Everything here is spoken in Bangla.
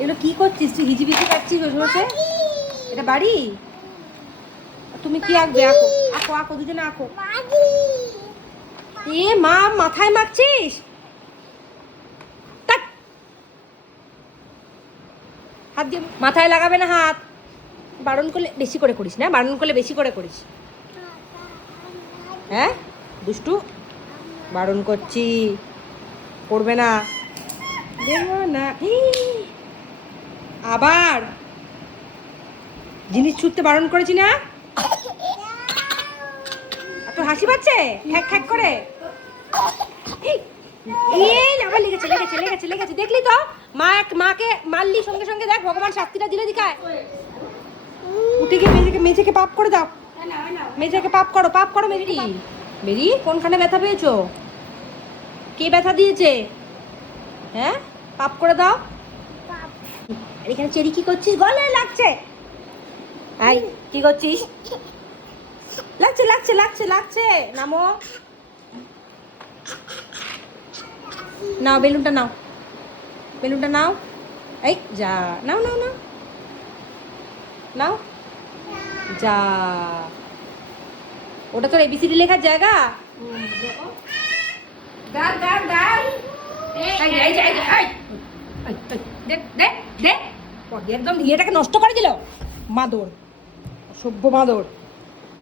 এগুলো কি করছিস তুই? হিজিবিজি কাটছিস বসে বসে? এটা বাড়ি? তুমি কি আঁকবে? আঁকো আঁকো আঁকো, দুজনে আঁকো। এ মা, মাথায় মারছিস? তাক। হাত দিয়ে মাথায় লাগাবে না হাত। বারণ করলে বেশি করে করিস না, বারণ করলে বেশি করে করিস। হ্যাঁ দুষ্টু, বারণ করছি, করবে না। দেব না। আবার জিনিস ছুটতে বারণ করেছি না? তোর হাসি পাচ্ছে খ্যাক খ্যাক করে? আবার লেগেছে লেগেছে লেগেছে লেগেছে, দেখলি তো? মাকে মারলি, সঙ্গে সঙ্গে দেখ ভগবান শাস্তিটা দিলে দিকায়। উঠে গিয়ে মেঝেকে পাপ করে দাও। মেঝেকে পাপ করো মেরি। মেরি কোনখানে ব্যথা পেয়েছো? কে ব্যথা দিয়েছে? হ্যাঁ, পাপ করে দাও। এখানে চেরি কি করছিস? গলায় লাগছে। আই কি করছিস? লাগছে লাগছে লাগছে লাগছে। নামো, নাও বেলুনটা নাও, বেলুনটা নাও। এই যা, নাও নাও নাও নাও, যা। ওটা তোর এবিসিডি লেখার জায়গা? একদম ইয়েটাকে নষ্ট করে দিল। মাদর, সভ্য মাদর।